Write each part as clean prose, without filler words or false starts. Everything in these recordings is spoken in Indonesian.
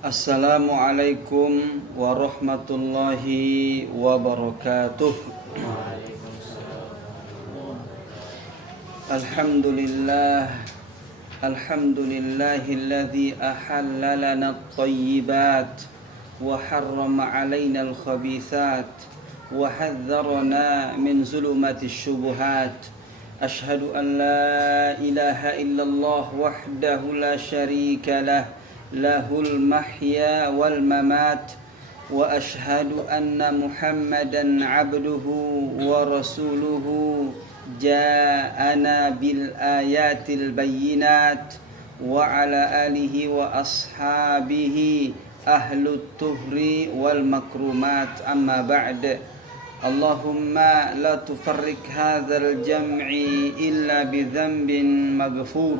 Assalamualaikum warahmatullahi wabarakatuh. Alhamdulillah, alhamdulillahilladzi ahalla lana at-thayyibat wa harrama 'alaina al-khabithat wa hadzarna min zulumati asy-syubuhat. Ashhadu an la ilaha illallah wahdahu la syarika lah, lahul mahya wal mamat, wa ashhadu anna Muhammadan abduhu wa rasuluhu ja'ana bil ayatil bayyinat wa ala alihi wa ashabihi ahlut tuhri wal makrumat, amma ba'd. Allahumma la tufarrik hadzal jam'i illa bi dhanbin maghfur.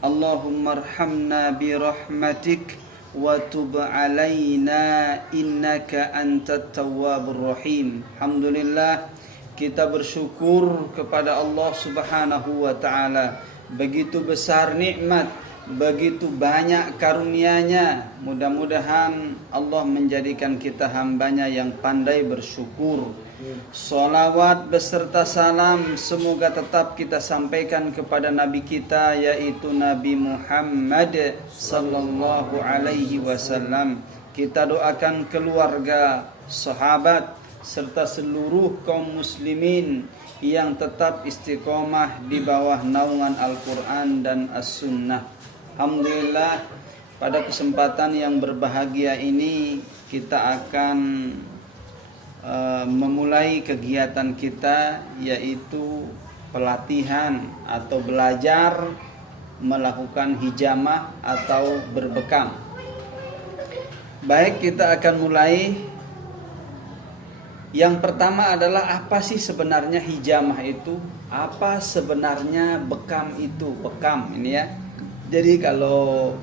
Allahumma arhamna bi rahmatik wa tub alaina innaka antat tawwabur rahim. Alhamdulillah, kita bersyukur kepada Allah Subhanahu wa taala. Begitu besar nikmat, begitu banyak karunia-Nya. Mudah-mudahan Allah menjadikan kita hambanya yang pandai bersyukur. Salawat beserta salam semoga tetap kita sampaikan kepada Nabi kita, yaitu Nabi Muhammad sallallahu alaihi wasallam. Kita doakan keluarga, sahabat serta seluruh kaum muslimin yang tetap istiqomah di bawah naungan Al-Quran dan As-Sunnah. Alhamdulillah, pada kesempatan yang berbahagia ini kita akan memulai kegiatan kita, yaitu pelatihan atau belajar melakukan hijamah atau berbekam. Baik, kita akan mulai. Yang pertama adalah apa sih sebenarnya hijamah itu? Apa sebenarnya bekam itu? Bekam ini ya. Jadi kalau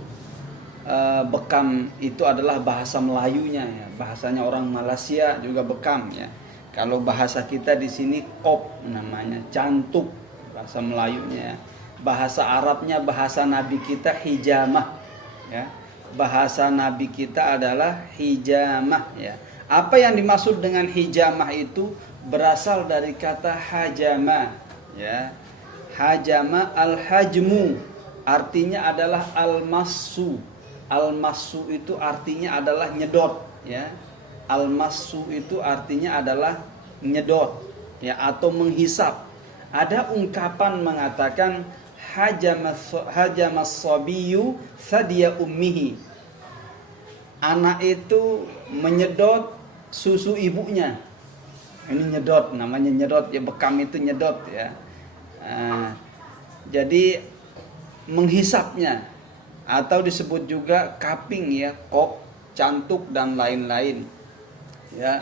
bekam itu adalah bahasa Melayunya ya. Bahasanya orang Malaysia juga bekam ya. Kalau bahasa kita di sini kop namanya, cantuk bahasa Melayunya. Bahasa Arabnya, bahasa Nabi kita hijamah ya. Bahasa Nabi kita adalah hijamah ya. Apa yang dimaksud dengan hijamah itu berasal dari kata hajama ya. Hajama al-hajmu artinya adalah al-massu. Al-massu itu artinya adalah nyedot ya. Al-massu itu artinya adalah nyedot ya, atau menghisap. Ada ungkapan mengatakan hajamas sabiyyu thadiya ummihi. Anak itu menyedot susu ibunya. Ini nyedot, namanya nyedot ya, bekam itu nyedot ya. Jadi menghisapnya, atau disebut juga kaping ya, kop, cantuk dan lain-lain ya.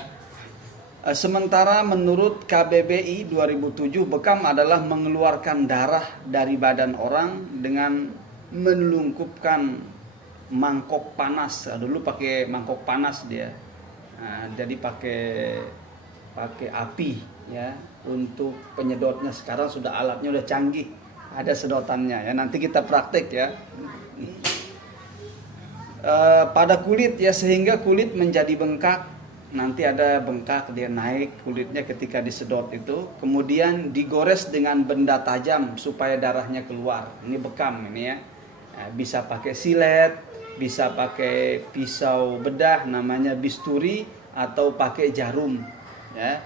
Sementara menurut KBBI 2007, bekam adalah mengeluarkan darah dari badan orang dengan menelungkupkan mangkok panas. Dulu pakai mangkok panas dia. Jadi pakai api ya untuk penyedotnya. Sekarang sudah alatnya udah canggih, ada sedotannya ya. Nanti kita praktek ya. Pada kulit ya, sehingga kulit menjadi bengkak. Nanti ada bengkak, dia naik kulitnya ketika disedot itu. Kemudian digores dengan benda tajam supaya darahnya keluar. Ini bekam ini ya. Bisa pakai silet, bisa pakai pisau bedah namanya bisturi, atau pakai jarum ya.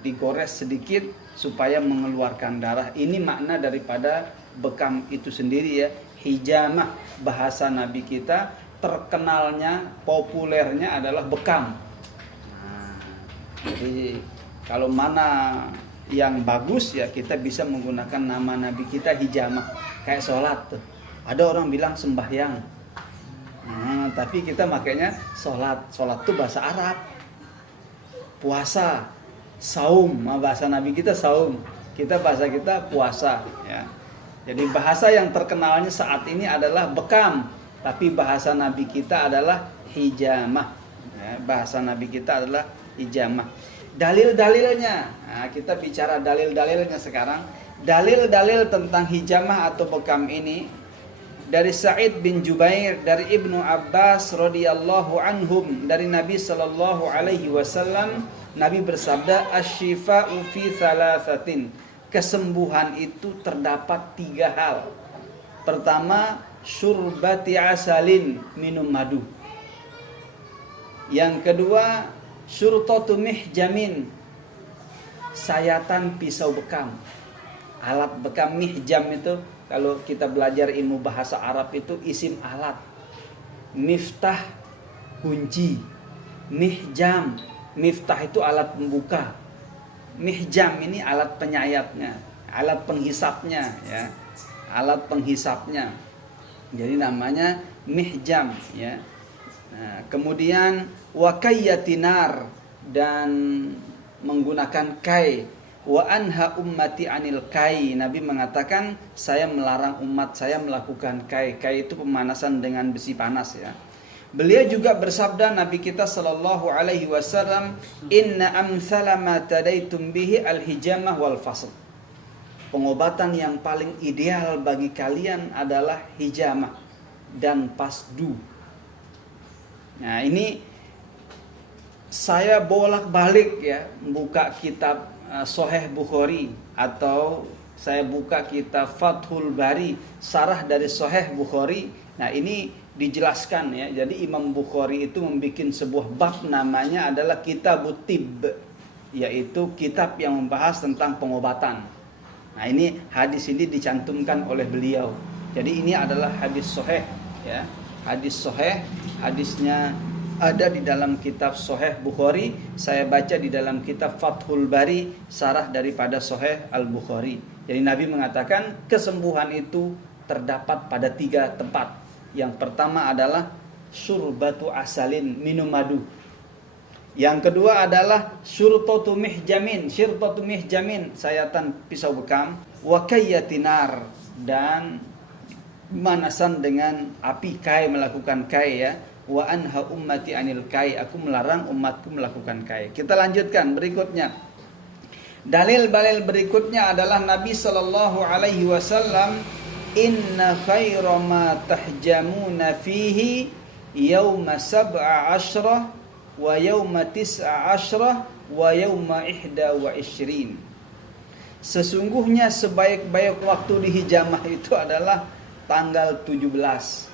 Digores sedikit supaya mengeluarkan darah. Ini makna daripada bekam itu sendiri ya. Hijamah, bahasa Nabi kita, terkenalnya, populernya adalah bekam. Jadi kalau mana yang bagus ya, kita bisa menggunakan nama Nabi kita hijamah. Kayak sholat tuh, ada orang bilang sembahyang, tapi kita makanya sholat. Sholat tuh bahasa Arab. Puasa, saum, bahasa Nabi kita saum, bahasa kita puasa ya. Jadi bahasa yang terkenalnya saat ini adalah bekam, tapi bahasa Nabi kita adalah hijamah ya. Bahasa Nabi kita adalah hijamah. Dalil-dalilnya, kita bicara dalil-dalilnya sekarang. Dalil-dalil tentang hijamah atau bekam ini dari Sa'id bin Jubair, dari Ibnu Abbas radhiyallahu anhum, dari Nabi sallallahu alaihi wasallam, Nabi bersabda, "Asy-syifa'u fi thalathatin." Kesembuhan itu terdapat 3 hal. Pertama, syurbati asalin, minum madu. Yang kedua, syurtatu mihjamin, sayatan pisau bekam. Alat bekam mihjam itu, kalau kita belajar ilmu bahasa Arab itu isim alat. Miftah, kunci. Mihjam, miftah itu alat pembuka. Mihjam ini alat penyayatnya, alat penghisapnya, ya. Alat penghisapnya. Jadi namanya mihjam, ya. Nah, kemudian wakayyatinar, dan menggunakan kai. Wa anha ummati anil kai. Nabi mengatakan, saya melarang umat saya melakukan kai. Kai itu pemanasan dengan besi panas, ya. Beliau juga bersabda, Nabi kita sallallahu alaihi wasallam, "Inna amthala ma tadaitum bihi al-hijamah wal fasl." Pengobatan yang paling ideal bagi kalian adalah hijamah dan pasdu. Nah, ini saya bolak-balik, ya, buka kitab Sahih Bukhari, atau saya buka kitab Fathul Bari, syarah dari Sahih Bukhari. Nah, ini dijelaskan, ya. Jadi Imam Bukhari itu membuat sebuah bab, namanya adalah Kitabut Tibb, yaitu kitab yang membahas tentang pengobatan. Nah, ini hadis ini dicantumkan oleh beliau. Jadi ini adalah hadis sahih, ya. Hadis sahih, hadisnya ada di dalam kitab Sahih Bukhari. Saya baca di dalam kitab Fathul Bari, syarah daripada Sahih Al-Bukhari. Jadi Nabi mengatakan kesembuhan itu terdapat pada 3 tempat. Yang pertama adalah syurbatu asalin, minum madu. Yang kedua adalah syurtatu mihjamin, sayatan pisau bekam. Wakayyatinar, dan manasan dengan api kai, melakukan kai, ya. Wa anha ummati anil kai, aku melarang umatku melakukan kai. Kita lanjutkan berikutnya. Dalil-dalil berikutnya adalah Nabi sallallahu alaihi wasallam, "Inna khaira ma tahjamuna fihi yawma 17 wa yawma 19 wa yawma 21." Sesungguhnya sebaik-baik waktu di hijamah itu adalah tanggal 17,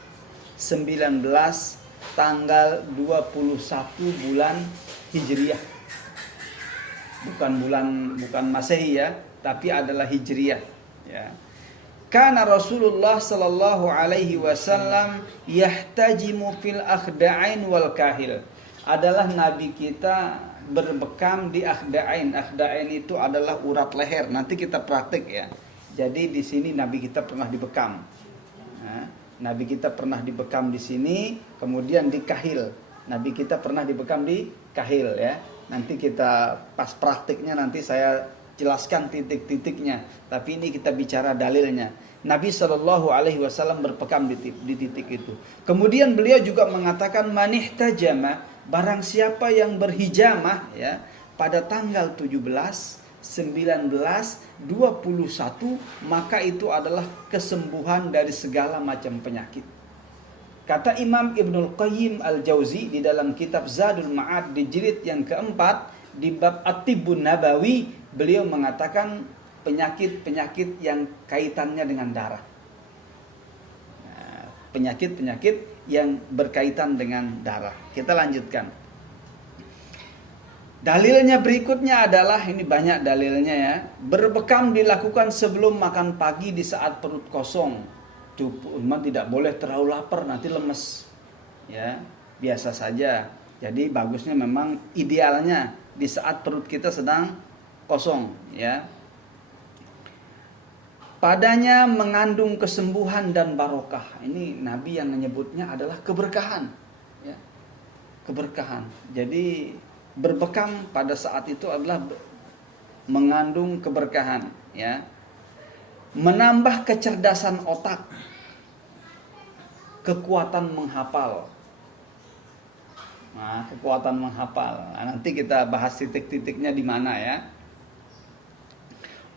19, tanggal 21 bulan Hijriah. Bukan Masehi, ya, tapi adalah Hijriah, ya. Kana Rasulullah sallallahu alaihi wasallam yahtajimu fil akhda'ain wal kahil. Adalah Nabi kita berbekam di akhda'ain. Akhda'ain itu adalah urat leher. Nanti kita praktik, ya. Jadi di sini Nabi kita pernah dibekam. Nah, Nabi kita pernah dibekam di sini, kemudian di kahil. Nabi kita pernah dibekam di kahil, ya. Nanti kita pas praktiknya nanti saya jelaskan titik-titiknya, tapi ini kita bicara dalilnya. Nabi Shallallahu Alaihi Wasallam berpekam di titik itu. Kemudian beliau juga mengatakan, manihtajama, barang siapa yang berhijamah, ya, pada tanggal 17, 19, 21, maka itu adalah kesembuhan dari segala macam penyakit. Kata Imam Ibnul Qayyim Al-Jauzi di dalam kitab Zadul Ma'ad di jilid yang keempat, di bab At-Tibbun Nabawi, beliau mengatakan penyakit-penyakit yang kaitannya dengan darah. Nah, penyakit-penyakit yang berkaitan dengan darah. Kita lanjutkan. Dalilnya berikutnya adalah, ini banyak dalilnya, ya. Berbekam dilakukan sebelum makan pagi di saat perut kosong. Memang tidak boleh terlalu lapar, nanti lemes, ya. Biasa saja. Jadi bagusnya memang idealnya di saat perut kita sedang kosong, ya. Padanya mengandung kesembuhan dan barokah. Ini Nabi yang menyebutnya adalah keberkahan, ya. Keberkahan. Jadi berbekam pada saat itu adalah mengandung keberkahan, ya. Menambah kecerdasan otak, kekuatan menghafal. Nah, kekuatan menghafal. Nah, nanti kita bahas titik-titiknya di mana, ya.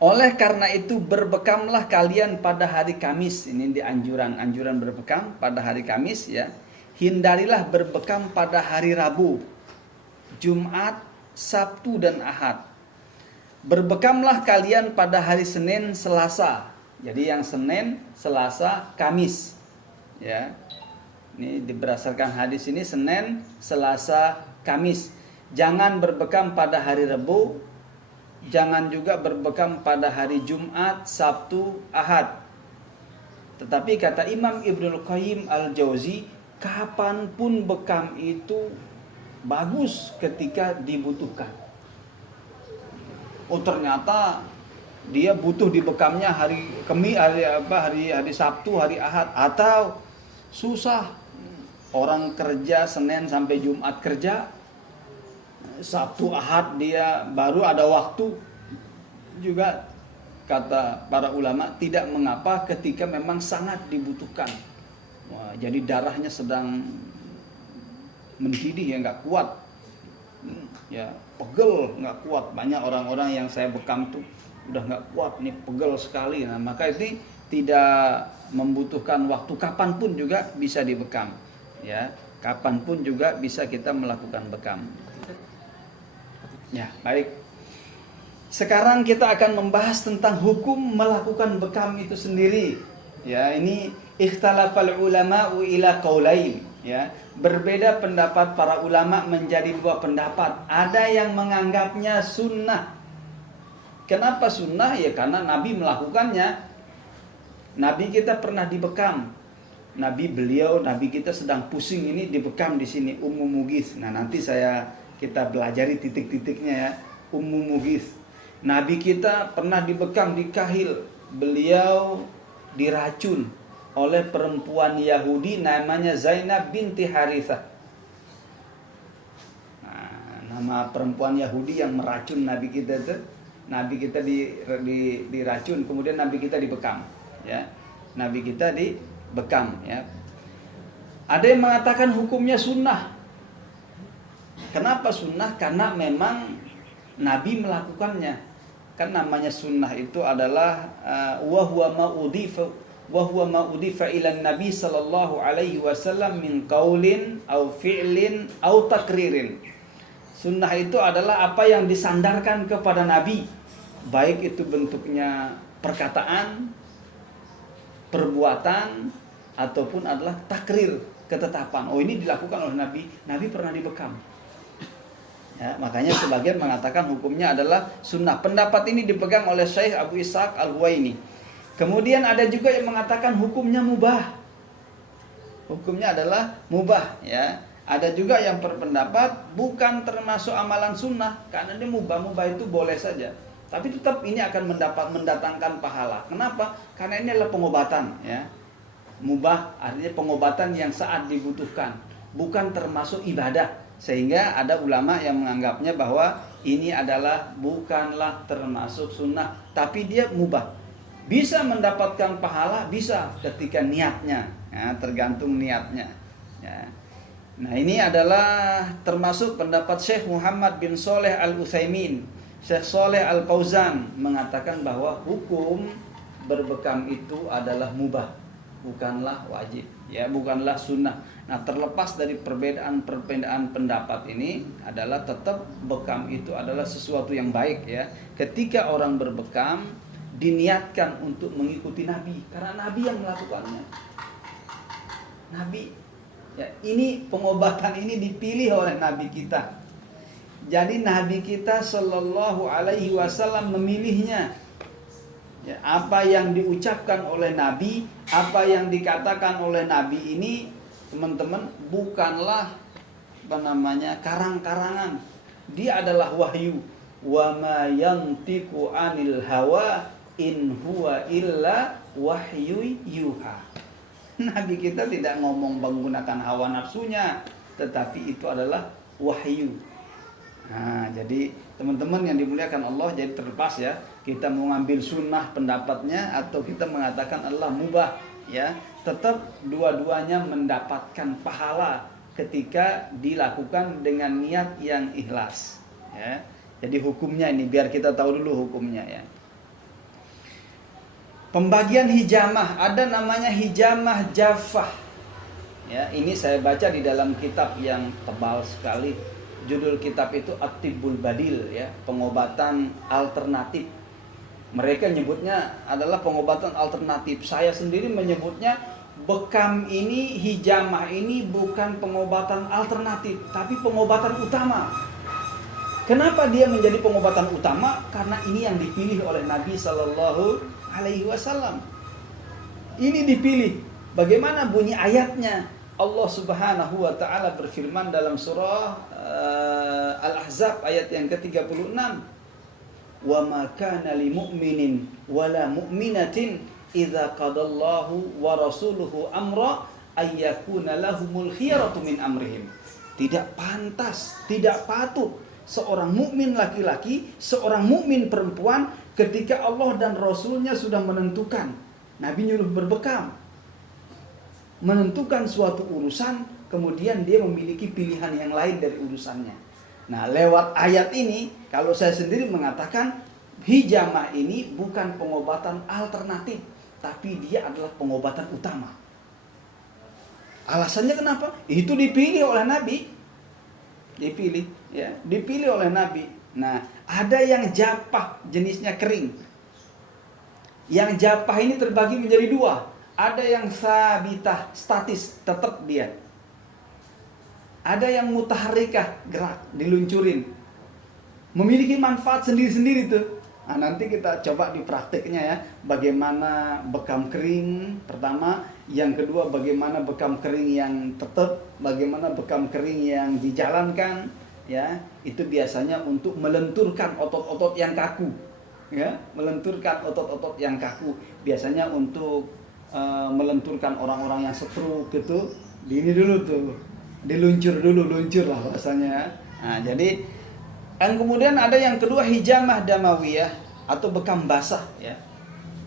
Oleh karena itu berbekamlah kalian pada hari Kamis. Ini di anjuran berbekam pada hari Kamis ya. Hindarilah berbekam pada hari Rabu, Jumat, Sabtu dan Ahad. Berbekamlah kalian pada hari Senin, Selasa. Jadi yang Senin, Selasa, Kamis. Ya. Ini berdasarkan hadis ini Senin, Selasa, Kamis. Jangan berbekam pada hari Rabu, jangan juga berbekam pada hari Jumat, Sabtu, Ahad. Tetapi kata Imam Ibnul Qayyim Al-Jauzi, kapanpun bekam itu bagus ketika dibutuhkan. Oh ternyata dia butuh dibekamnya hari Kamis, hari Sabtu, hari Ahad, atau susah orang kerja Senin sampai Jumat kerja, Sabtu Ahad dia baru ada waktu. Juga kata para ulama tidak mengapa ketika memang sangat dibutuhkan. Wah, jadi darahnya sedang mendidih ya, nggak kuat ya, pegel nggak kuat. Banyak orang-orang yang saya bekam tuh udah nggak kuat nih, pegel sekali. Nah maka ini tidak membutuhkan waktu, kapanpun juga bisa dibekam ya, kapanpun juga bisa kita melakukan bekam. Ya, baik. Sekarang kita akan membahas tentang hukum melakukan bekam itu sendiri. Ya, ini ikhtalafal ulama'u ila qaulain, ya. Berbeda pendapat para ulama menjadi dua pendapat. Ada yang menganggapnya sunnah. Kenapa sunnah? Ya karena Nabi melakukannya. Nabi kita pernah dibekam. Nabi kita sedang pusing ini dibekam di sini Ummu Mughith. Nah, nanti kita belajari titik-titiknya ya. Ummu Mughith. Nabi kita pernah dibekam di Kahil. Beliau diracun oleh perempuan Yahudi namanya Zainab binti Harithah. Nah, nama perempuan Yahudi yang meracun Nabi kita itu. Nabi kita diracun, kemudian Nabi kita dibekam, ya. Nabi kita dibekam, ya. Ada yang mengatakan hukumnya sunnah. Kenapa sunnah? Karena memang Nabi melakukannya. Kan namanya sunnah itu adalah wa huwa ma udifa ila Nabi sallallahu alaihi wasallam min qaulin au fi'lin au takririn. Sunnah itu adalah apa yang disandarkan kepada Nabi, baik itu bentuknya perkataan, perbuatan, ataupun adalah takrir, ketetapan. Oh ini dilakukan oleh Nabi, Nabi pernah dibekam. Ya, makanya sebagian mengatakan hukumnya adalah sunnah. Pendapat ini dipegang oleh Syekh Abu Ishaq Al-Huwaini. Kemudian ada juga yang mengatakan hukumnya mubah. Hukumnya adalah mubah, ya. Ada juga yang berpendapat bukan termasuk amalan sunnah, karena ini mubah itu boleh saja. Tapi tetap ini akan mendatangkan pahala. Kenapa? Karena ini adalah pengobatan, ya. Mubah artinya pengobatan yang saat dibutuhkan, bukan termasuk ibadah. Sehingga ada ulama yang menganggapnya bahwa ini adalah bukanlah termasuk sunnah, tapi dia mubah. Bisa mendapatkan pahala, bisa ketika niatnya, ya, tergantung niatnya, ya. Nah ini adalah termasuk pendapat Syekh Muhammad bin Shalih Al-Utsaimin. Syekh Shalih Al-Fauzan mengatakan bahwa hukum berbekam itu adalah mubah, bukanlah wajib, ya, bukanlah sunnah. Nah terlepas dari perbedaan pendapat ini adalah tetap bekam itu adalah sesuatu yang baik, ya. Ketika orang berbekam diniatkan untuk mengikuti Nabi, karena Nabi yang melakukannya. Nabi, ya, ini pengobatan ini dipilih oleh Nabi kita. Jadi Nabi kita Shallallahu Alaihi Wasallam memilihnya. Ya, apa yang diucapkan oleh Nabi, apa yang dikatakan oleh Nabi ini, teman-teman, bukanlah karang-karangan. Dia adalah wahyu. Wa ma yantiqu anil hawa in huwa illa wahyu yuha. Nabi kita tidak ngomong menggunakan hawa nafsunya, tetapi itu adalah wahyu. Nah, jadi teman-teman yang dimuliakan Allah, jadi terlepas ya, kita mau ngambil sunnah pendapatnya atau kita mengatakan Allah mubah, ya, tetap dua-duanya mendapatkan pahala ketika dilakukan dengan niat yang ikhlas, ya. Jadi hukumnya ini biar kita tahu dulu hukumnya, ya. Pembagian hijamah, ada namanya hijamah jafah. Ya, ini saya baca di dalam kitab yang tebal sekali. Judul kitab itu At-Tibbul Badil, ya, pengobatan alternatif. Mereka nyebutnya adalah pengobatan alternatif. Saya sendiri menyebutnya bekam ini, hijamah ini bukan pengobatan alternatif, tapi pengobatan utama. Kenapa dia menjadi pengobatan utama? Karena ini yang dipilih oleh Nabi Sallallahu Alaihi Wasallam. Ini dipilih. Bagaimana bunyi ayatnya? Allah Subhanahu Wa Taala berfirman dalam surah Al-Ahzab ayat yang ke-36. Wa ma kana lil mu'minin wala mu'minatin idza qadallahu wa rasuluhu amra ayyakuna lahumul khiyaratu min amrihim. Tidak pantas, tidak patut seorang mukmin laki-laki, seorang mukmin perempuan ketika Allah dan Rasulnya sudah menentukan. Nabi nyuruh berbekam, menentukan suatu urusan, kemudian dia memiliki pilihan yang lain dari urusannya. Nah, lewat ayat ini, kalau saya sendiri mengatakan hijamah ini bukan pengobatan alternatif, tapi dia adalah pengobatan utama. Alasannya kenapa? Itu dipilih oleh Nabi. Dipilih oleh Nabi. Nah, ada yang japah, jenisnya kering. Yang japah ini terbagi menjadi dua. Ada yang sabitah, statis, tetap dia. Ada yang mutaharikah, gerak, diluncurin. Memiliki manfaat sendiri-sendiri tuh. Nah, nanti kita coba di prakteknya ya. Bagaimana bekam kering pertama. Yang kedua bagaimana bekam kering yang tetap. Bagaimana bekam kering yang dijalankan. Ya, itu biasanya untuk melenturkan otot-otot yang kaku. Ya, melenturkan otot-otot yang kaku. Biasanya untuk melenturkan orang-orang yang stroke gitu. Ini dulu tuh. Diluncur dulu, luncur lah bahasanya. Nah, jadi yang kemudian ada yang kedua hijamah damawiyah atau bekam basah, ya.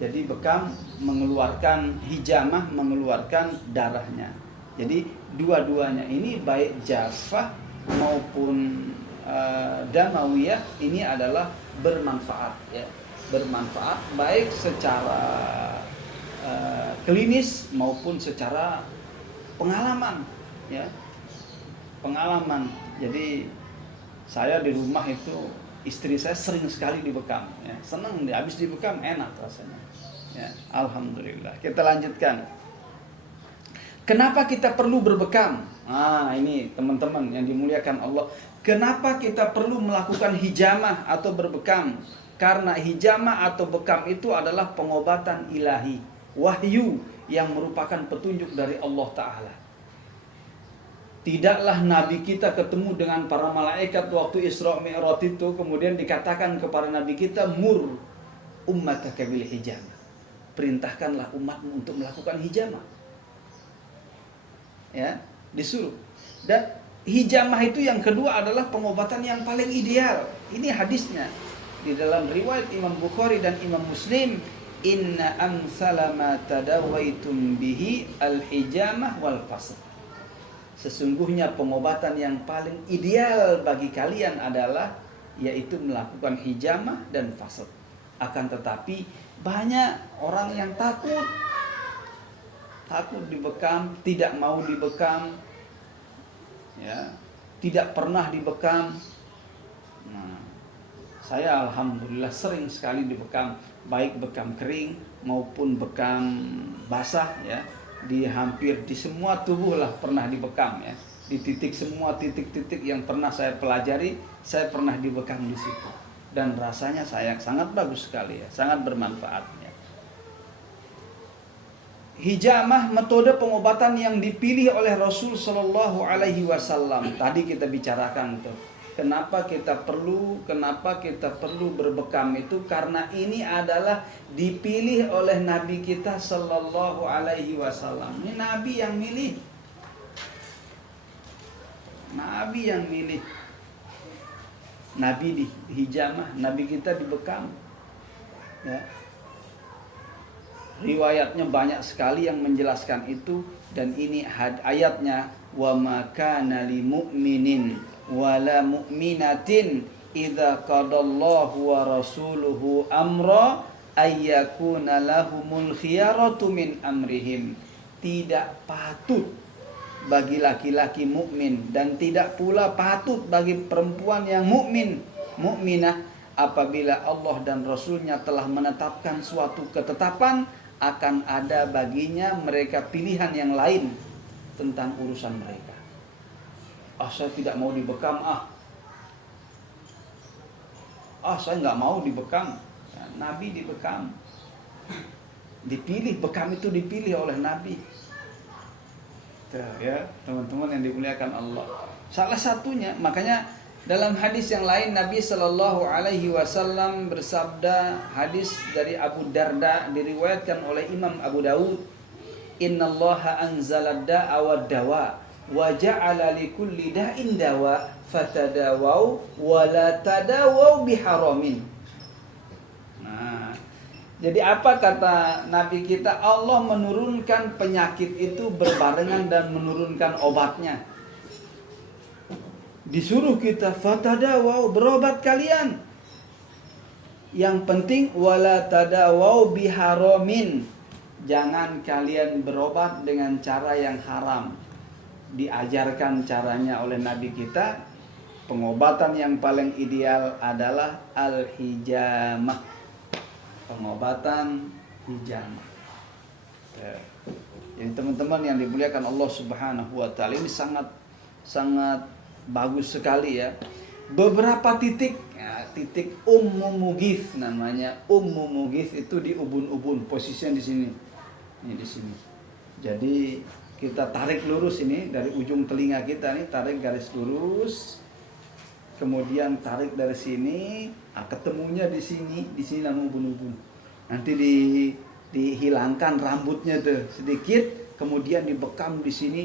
Jadi bekam mengeluarkan hijamah, mengeluarkan darahnya. Jadi dua-duanya ini baik jafah maupun damawiyah ini adalah bermanfaat, ya. Bermanfaat baik secara klinis maupun secara pengalaman, ya. Pengalaman. Jadi saya di rumah itu istri saya sering sekali dibekam, ya. Senang dia habis dibekam, enak rasanya, ya. Alhamdulillah. Kita lanjutkan. Kenapa kita perlu berbekam? Nah, ini teman-teman yang dimuliakan Allah. Kenapa kita perlu melakukan hijamah atau berbekam? Karena hijamah atau bekam itu adalah pengobatan ilahi, wahyu yang merupakan petunjuk dari Allah Ta'ala. Tidaklah Nabi kita ketemu dengan para malaikat waktu Isra Mi'raj itu, kemudian dikatakan kepada Nabi kita, mur ummataka bil hijamah. Perintahkanlah umatmu untuk melakukan hijamah. Ya, disuruh. Dan hijamah itu yang kedua adalah pengobatan yang paling ideal. Ini hadisnya di dalam riwayat Imam Bukhari dan Imam Muslim, inna amsala ma tadawaitum bihi al-hijamah wal fasl. Sesungguhnya pengobatan yang paling ideal bagi kalian adalah yaitu melakukan hijamah dan fasl. Akan tetapi banyak orang yang takut dibekam, tidak mau dibekam, ya, tidak pernah dibekam. Nah, saya alhamdulillah sering sekali dibekam, baik bekam kering maupun bekam basah, ya. Hampir di semua tubuh lah pernah dibekam, ya. Di semua titik-titik yang pernah saya pelajari, saya pernah dibekam di situ. Dan rasanya saya sangat bagus sekali, ya, sangat bermanfaat, ya. Hijamah metode pengobatan yang dipilih oleh Rasul Shallallahu Alaihi Wasallam. Tadi kita bicarakan tuh. Kenapa kita perlu berbekam itu? Karena ini adalah dipilih oleh Nabi kita Sallallahu Alaihi Wasallam. Ini Nabi yang milih. Nabi di hijamah, Nabi kita dibekam, ya. Riwayatnya banyak sekali yang menjelaskan itu, dan ini ayatnya, wa ma kana lil mu'minin wala mu'minatin idza qadallahu wa rasuluhu amra ayyakuna lahumul khiyaratu min amrihim. Tidak patut bagi laki-laki mukmin dan tidak pula patut bagi perempuan yang mukminah apabila Allah dan Rasulnya telah menetapkan suatu ketetapan akan ada baginya mereka pilihan yang lain tentang urusan mereka. Saya tidak mau dibekam, saya nggak mau dibekam. Nabi dibekam, dipilih, bekam itu dipilih oleh Nabi. Ya teman-teman yang dimuliakan Allah. Salah satunya, makanya dalam hadis yang lain Nabi Shallallahu Alaihi Wasallam bersabda, hadis dari Abu Darda diriwayatkan oleh Imam Abu Dawud, Innallaha anzala da'a wa dawa wa ja'ala likulli da'in dawa fatadawau wa la tadawau biharamin. Nah, jadi apa kata Nabi kita? Allah menurunkan penyakit itu berbarengan dan menurunkan obatnya. Disuruh kita fatadawau, berobat kalian. Yang penting wala tadawau biharamin. Jangan kalian berobat dengan cara yang haram. Diajarkan caranya oleh Nabi kita. Pengobatan yang paling ideal adalah al-hijamah. Pengobatan hijamah. Jadi teman-teman yang dimuliakan Allah Subhanahu wa taala, ini sangat bagus sekali ya. Beberapa titik titik Mughith namanya. Mughith itu di ubun-ubun, posisinya di sini. Ini di sini. Jadi kita tarik lurus ini dari ujung telinga kita nih, tarik garis lurus. Kemudian tarik dari sini, ketemunya di sini nama ubun-ubun. Nanti dihilangkan rambutnya tuh sedikit, kemudian dibekam di sini.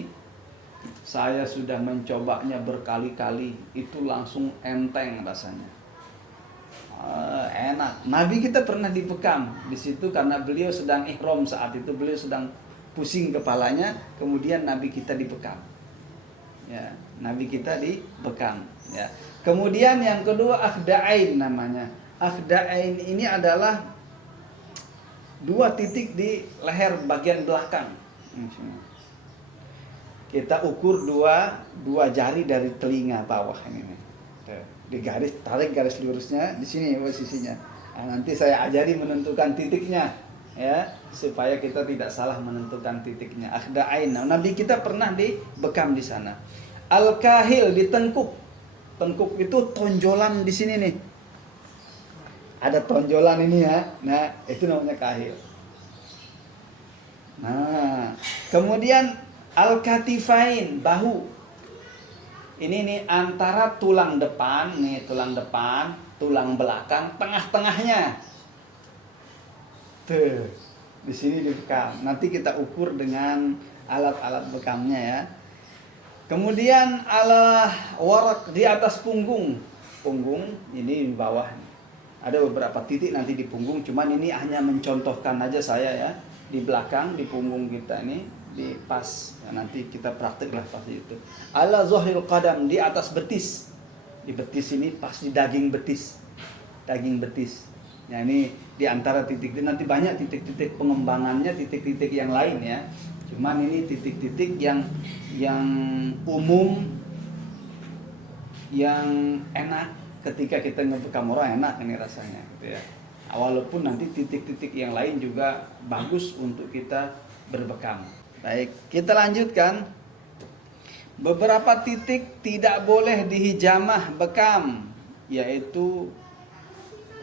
Saya sudah mencobanya berkali-kali, itu langsung enteng rasanya. Enak. Nabi kita pernah dibekam di situ karena beliau sedang ihram saat itu, beliau sedang pusing kepalanya, kemudian Nabi kita dibekam. Ya, Nabi kita dibekam. Ya. Kemudian yang kedua akhda'ain namanya. Akhda'ain ini adalah 2 titik di leher bagian belakang. Kita ukur dua jari dari telinga bawah ini. Di garis, tarik garis lurusnya di sini posisinya. Nanti saya ajari menentukan titiknya, ya, supaya kita tidak salah menentukan titiknya. Akhda'ain. Nabi kita pernah dibekam di sana. Al-kahil di tengkuk. Tengkuk itu tonjolan di sini nih. Ada tonjolan ini ya. Nah, itu namanya kahil. Nah, kemudian al-katifain, bahu. Ini nih antara tulang depan, tulang belakang, tengah-tengahnya. Tuh, di sini dibekam. Nanti kita ukur dengan alat-alat bekamnya ya. Kemudian ala warak di atas punggung ini di bawah. Ada beberapa titik nanti di punggung, cuman ini hanya mencontohkan aja saya ya. Di belakang, di punggung kita ini, di pas, ya, nanti kita prakteklah pasti itu. Ala zuhril qadam, di atas betis. Di betis ini pas di daging betis. Nah ini di antara titik, nanti banyak titik-titik pengembangannya, titik-titik yang lain ya. Cuman ini titik-titik yang umum, yang enak ketika kita ngebekam orang, enak ini rasanya gitu ya. Walaupun nanti titik-titik yang lain juga bagus untuk kita berbekam. Baik, kita lanjutkan. Beberapa titik tidak boleh dihijamah bekam, yaitu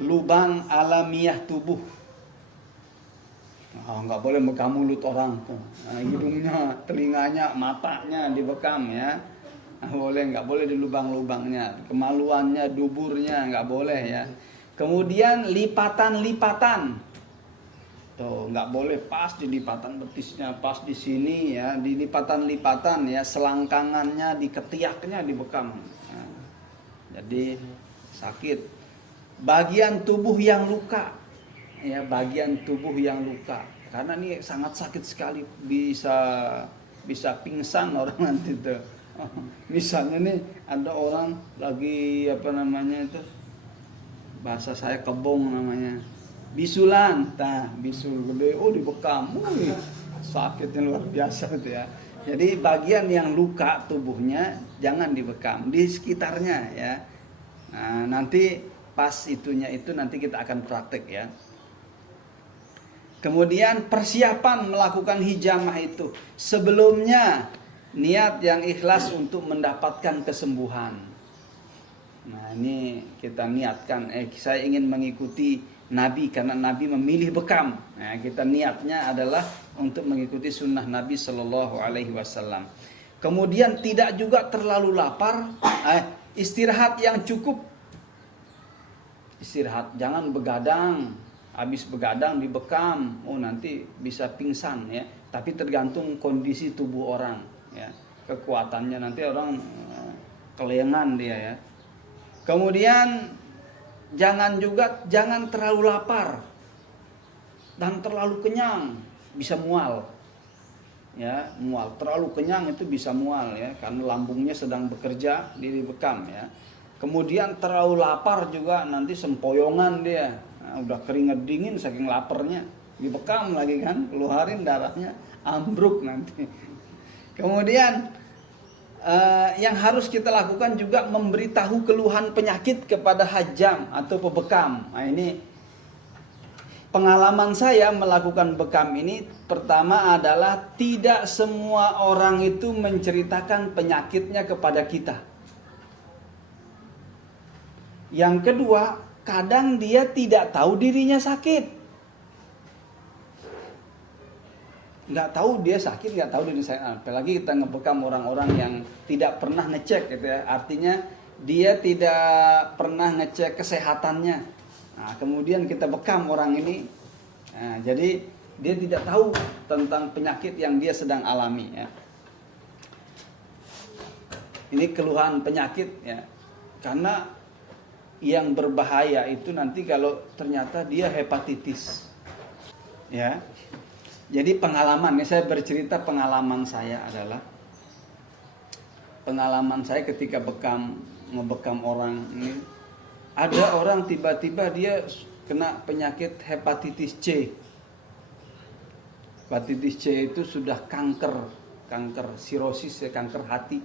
lubang alamiah tubuh. Nggak boleh bekam mulut orang, hidungnya, telinganya, matanya dibekam ya. Nggak boleh di lubang-lubangnya, kemaluannya, duburnya nggak boleh ya. Kemudian lipatan-lipatan, tuh nggak boleh pas di lipatan betisnya, pas di sini ya, di lipatan-lipatan ya, selangkangannya, di ketiaknya dibekam. Nah, jadi sakit. Bagian tubuh yang luka, ya bagian tubuh yang luka, karena ini sangat sakit sekali, bisa pingsan orang nanti tuh. Misalnya nih ada orang lagi bahasa saya kebong namanya, bisulan, bisul gede, dibekam, sakitnya luar biasa gitu ya. Jadi bagian yang luka tubuhnya jangan dibekam, di sekitarnya ya. Nah, nanti pas itunya itu nanti kita akan praktek ya. Kemudian persiapan melakukan hijamah itu sebelumnya niat yang ikhlas untuk mendapatkan kesembuhan. Nah, ini kita niatkan, saya ingin mengikuti Nabi karena Nabi memilih bekam. Nah, kita niatnya adalah untuk mengikuti sunnah Nabi Shallallahu Alaihi Wasallam. Kemudian tidak juga terlalu lapar, istirahat yang cukup. Istirahat, jangan begadang. Habis begadang dibekam, nanti bisa pingsan ya. Tapi tergantung kondisi tubuh orang ya. Kekuatannya nanti orang kelengan dia ya. Kemudian jangan terlalu lapar dan terlalu kenyang, bisa mual. Ya, mual. Terlalu kenyang itu bisa mual ya, karena lambungnya sedang bekerja, dibekam ya. Kemudian terlalu lapar juga nanti sempoyongan dia. Udah keringat dingin saking laparnya, dibekam lagi kan, keluarin darahnya, ambruk nanti. Kemudian yang harus kita lakukan juga memberitahu keluhan penyakit kepada hajam atau pebekam. Nah, ini pengalaman saya melakukan bekam ini, pertama adalah tidak semua orang itu menceritakan penyakitnya kepada kita. Yang kedua, kadang dia tidak tahu dirinya sakit. Nggak tahu dia sakit, nggak tahu dirinya sakit. Apalagi kita ngebekam orang-orang yang tidak pernah ngecek gitu ya. Artinya dia tidak pernah ngecek kesehatannya. Nah, kemudian kita bekam orang ini. Nah, jadi dia tidak tahu tentang penyakit yang dia sedang alami ya. Ini keluhan penyakit ya. Karena yang berbahaya itu nanti kalau ternyata dia hepatitis ya. Jadi pengalaman, saya bercerita pengalaman saya adalah pengalaman saya ketika ngebekam orang ini. Ada orang tiba-tiba dia kena penyakit hepatitis C. Hepatitis C itu sudah kanker sirosis ya, kanker hati.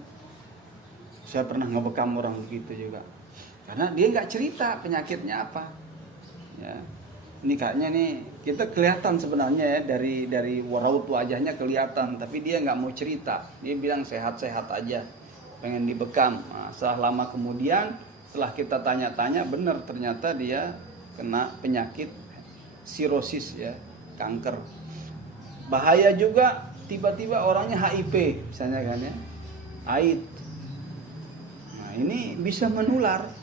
Saya pernah ngebekam orang begitu juga. Karena dia nggak cerita penyakitnya apa, ya. Ini kayaknya nih kita kelihatan sebenarnya ya dari raut wajahnya kelihatan, tapi dia nggak mau cerita. Dia bilang sehat-sehat aja, pengen dibekam. Nah, setelah lama kemudian, setelah kita tanya-tanya, benar ternyata dia kena penyakit sirosis ya, kanker. Bahaya juga tiba-tiba orangnya HIV, misalnya kan ya, AIDS. Nah, ini bisa menular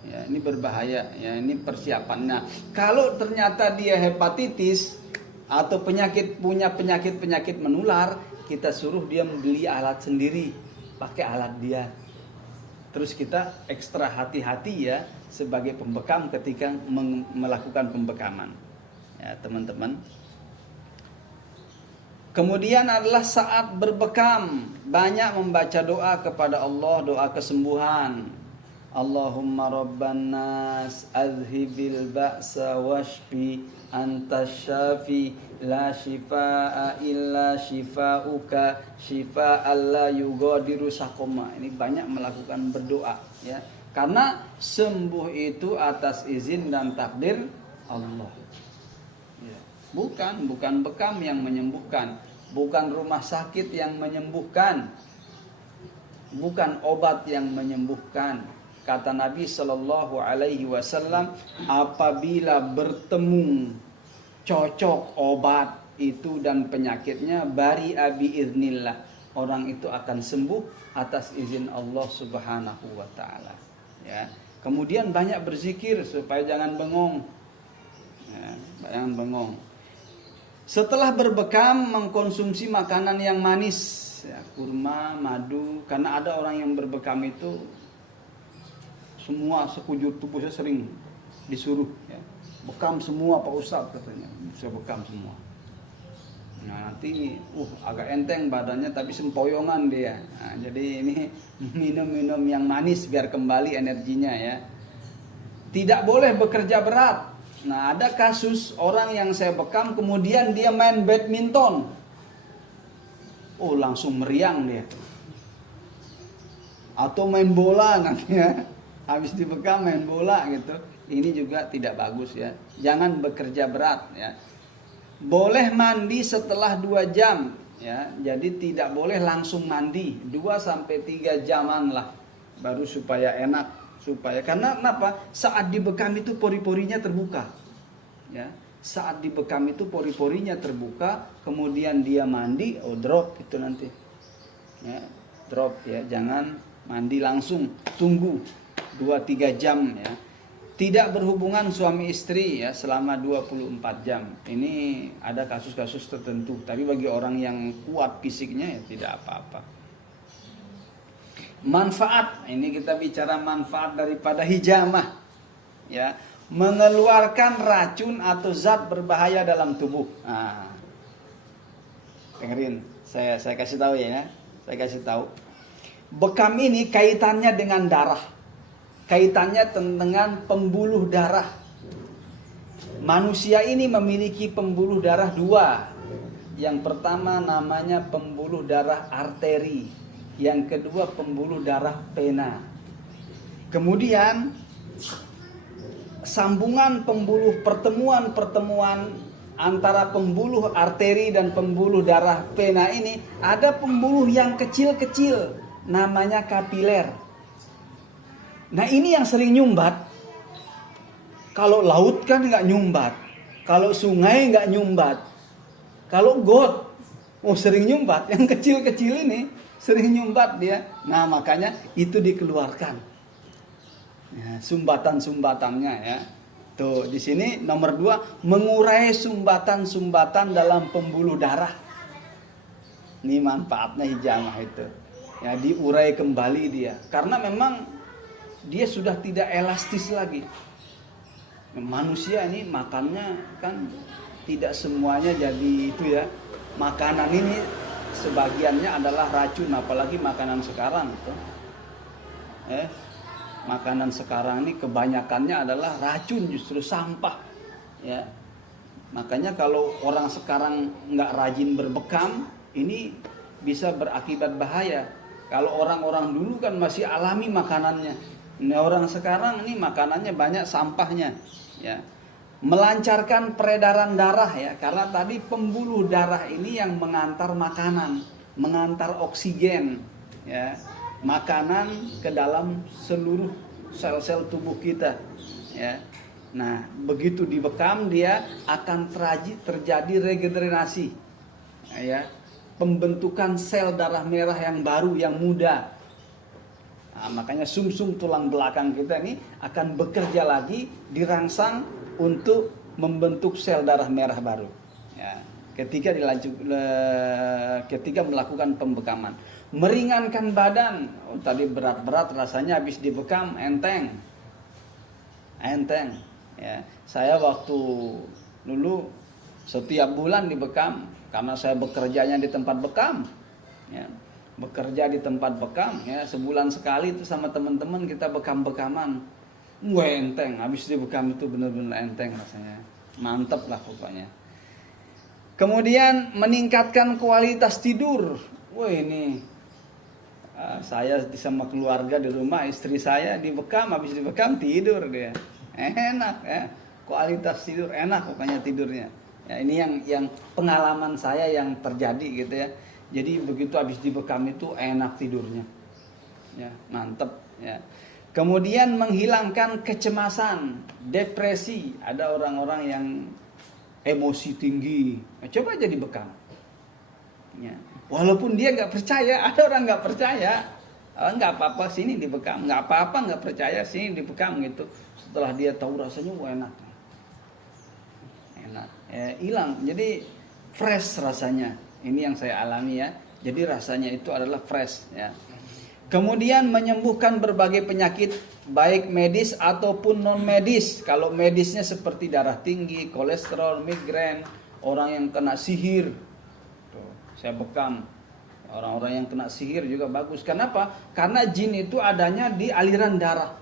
ya, ini berbahaya ya, ini persiapannya. Kalau ternyata dia hepatitis atau punya penyakit menular, kita suruh dia membeli alat sendiri, pakai alat dia. Terus kita ekstra hati-hati ya sebagai pembekam ketika melakukan pembekaman ya teman-teman. Kemudian adalah saat berbekam banyak membaca doa kepada Allah, doa kesembuhan. Allahumma rabban nas adhibil ba'sa washfi antas syafi la shifaa illa shifauka shifaan la yughadiru saqama. Ini banyak melakukan berdoa ya. Karena sembuh itu atas izin dan takdir Allah. Ya. Bukan bekam yang menyembuhkan, bukan rumah sakit yang menyembuhkan, bukan obat yang menyembuhkan. Kata Nabi Shallallahu Alaihi Wasallam, apabila bertemu cocok obat itu dan penyakitnya, bari abi iznillah, orang itu akan sembuh atas izin Allah Subhanahu Wa Taala. Ya. Kemudian banyak berzikir supaya jangan bengong. Ya, jangan bengong. Setelah berbekam mengkonsumsi makanan yang manis, ya, kurma, madu, karena ada orang yang berbekam itu semua sekujur tubuhnya sering disuruh ya. Bekam semua Pak Ustadz katanya, bisa bekam semua. Nah nanti agak enteng badannya tapi sempoyongan dia. Nah, jadi ini minum yang manis biar kembali energinya ya. Tidak boleh bekerja berat. Nah, ada kasus orang yang saya bekam kemudian dia main badminton. Oh, langsung meriang dia. Atau main bola nanti ya. Habis dibekam main bola gitu. Ini juga tidak bagus ya. Jangan bekerja berat ya. Boleh mandi setelah 2 jam ya. Jadi tidak boleh langsung mandi 2 sampai 3 jaman lah baru supaya enak. Karena kenapa? Saat dibekam itu pori-porinya terbuka. Ya. Saat dibekam itu pori-porinya terbuka, kemudian dia mandi, drop itu nanti. Ya, drop ya, jangan mandi langsung, tunggu 2-3 jam ya. Tidak berhubungan suami istri ya selama 24 jam. Ini ada kasus-kasus tertentu, tapi bagi orang yang kuat fisiknya ya tidak apa-apa. Manfaat, ini kita bicara manfaat daripada hijamah ya, mengeluarkan racun atau zat berbahaya dalam tubuh. Nah, dengerin, saya kasih tahu ya, saya kasih tahu. Bekam ini kaitannya dengan darah, kaitannya dengan pembuluh darah. Manusia ini memiliki pembuluh darah 2. Yang pertama namanya pembuluh darah arteri. Yang kedua pembuluh darah vena. Kemudian sambungan pertemuan antara pembuluh arteri dan pembuluh darah vena ini ada pembuluh yang kecil-kecil namanya kapiler. Nah, ini yang sering nyumbat. Kalau laut kan nggak nyumbat, kalau sungai nggak nyumbat, kalau got sering nyumbat. Yang kecil-kecil ini sering nyumbat dia. Nah, makanya itu dikeluarkan. Ya, sumbatan-sumbatannya ya. Tuh, di sini nomor 2, mengurai sumbatan-sumbatan dalam pembuluh darah. Ini manfaatnya hijamah itu. Ya, diurai kembali dia. Karena memang dia sudah tidak elastis lagi. Manusia ini makannya kan tidak semuanya jadi itu ya. Makanan ini sebagiannya adalah racun, apalagi makanan sekarang itu. Makanan sekarang ini kebanyakannya adalah racun, justru sampah ya. Makanya kalau orang sekarang nggak rajin berbekam, ini bisa berakibat bahaya. Kalau orang-orang dulu kan masih alami makanannya. Ini orang sekarang ini makanannya banyak sampahnya ya. Melancarkan peredaran darah ya, karena tadi pembuluh darah ini yang mengantar makanan, mengantar oksigen ya, makanan ke dalam seluruh sel-sel tubuh kita ya. Nah, begitu dibekam dia akan terjadi regenerasi ya, pembentukan sel darah merah yang baru, yang muda. Nah, makanya sumsum tulang belakang kita ini akan bekerja lagi, dirangsang untuk membentuk sel darah merah baru ya, ketika melakukan pembekaman. Meringankan badan. Tadi berat-berat rasanya habis dibekam enteng ya. Saya waktu dulu setiap bulan dibekam karena saya bekerjanya di tempat bekam ya. Bekerja di tempat bekam ya, sebulan sekali itu sama teman-teman kita bekam-bekaman. Enteng, habis dibekam itu benar-benar enteng rasanya. Mantep lah pokoknya. Kemudian meningkatkan kualitas tidur. Ini saya sama keluarga di rumah, istri saya dibekam, habis dibekam tidur dia. Enak ya, kualitas tidur enak pokoknya tidurnya. Ya, ini yang pengalaman saya yang terjadi gitu ya. Jadi begitu habis dibekam itu enak tidurnya. Ya, mantep ya. Kemudian menghilangkan kecemasan, depresi. Ada orang-orang yang emosi tinggi, coba aja dibekam ya. Walaupun dia nggak percaya, ada orang nggak percaya, nggak apa-apa sini dibekam, nggak apa-apa nggak percaya sini dibekam gitu. Setelah dia tahu rasanya enak ya, hilang. Jadi fresh rasanya. Ini yang saya alami ya. Jadi rasanya itu adalah fresh ya. Kemudian menyembuhkan berbagai penyakit baik medis ataupun non medis. Kalau medisnya seperti darah tinggi, kolesterol, migrain, orang yang kena sihir. Tuh, saya bekam. Orang-orang yang kena sihir juga bagus. Kenapa? Karena jin itu adanya di aliran darah.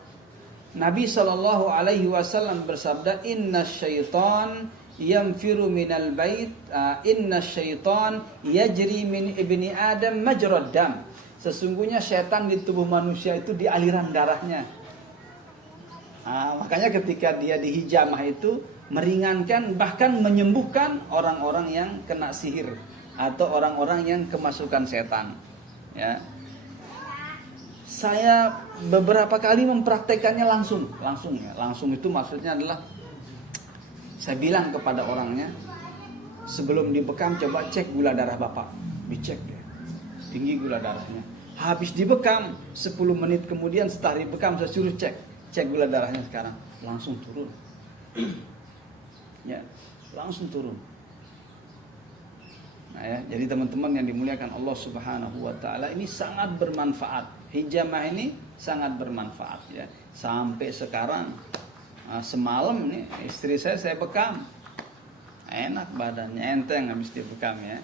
Nabi Shallallahu Alaihi Wasallam bersabda, Inna syaitan yamfiru minal bait, inna syaitan yajri min ibni Adam majrad dam. Sesungguhnya syaitan di tubuh manusia itu di aliran darahnya. Makanya ketika dia dihijamah itu meringankan, bahkan menyembuhkan orang-orang yang kena sihir atau orang-orang yang kemasukan setan. Ya. Saya beberapa kali mempraktekannya langsung ya. Langsung itu maksudnya adalah saya bilang kepada orangnya, sebelum dibekam coba cek gula darah Bapak, dicek ya, tinggi gula darahnya. Habis dibekam 10 menit kemudian setelah dibekam saya suruh cek gula darahnya sekarang, langsung turun. Ya, langsung turun. Nah ya, jadi teman-teman yang dimuliakan Allah Subhanahu wa taala, ini sangat bermanfaat. Hijamah ini sangat bermanfaat ya. Sampai sekarang semalam nih istri saya bekam. Enak badannya, enteng habis dibekam ya.